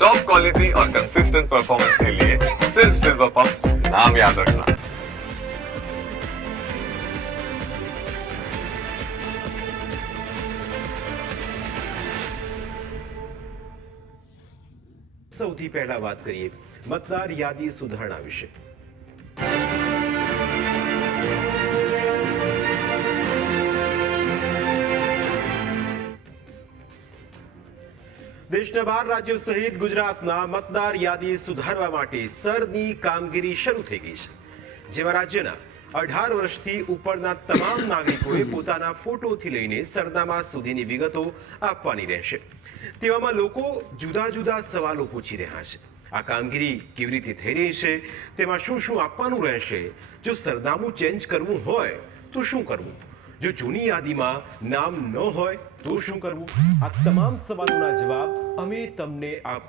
Top quality और consistent performance के लिए सिर्फ सिल्वर पंप नाम याद रखना। સૌથી પહેલા વાત કરીએ મતદાર યાદી સુધારણા વિશે। દેશના 12 રાજ્યો સહિત ગુજરાતમાં મતદાર યાદી સુધારવા માટે સરની કામગીરી શરૂ થઈ ગઈ છે, જેમાં રાજ્યના 18 વર્ષથી ઉપરના તમામ નાગરિકોએ પોતાના ફોટોથી લઈને સરનામા સુધીની વિગતો આપવાની રહેશે। તેવામાં લોકો જુદા જુદા સવાલો પૂછી રહ્યા છે। આ કામગીરી કેવી રીતે થઈ રહી છે, તેમાં શું શું આપવાનું રહેશે, જો સરનામું ચેન્જ કરવું હોય તો શું કરવું, જો જૂની યાદીમાં નામ ન હોય તો શું કરવું, આ તમામ સવાલોના જવાબ અમે તમને આપવા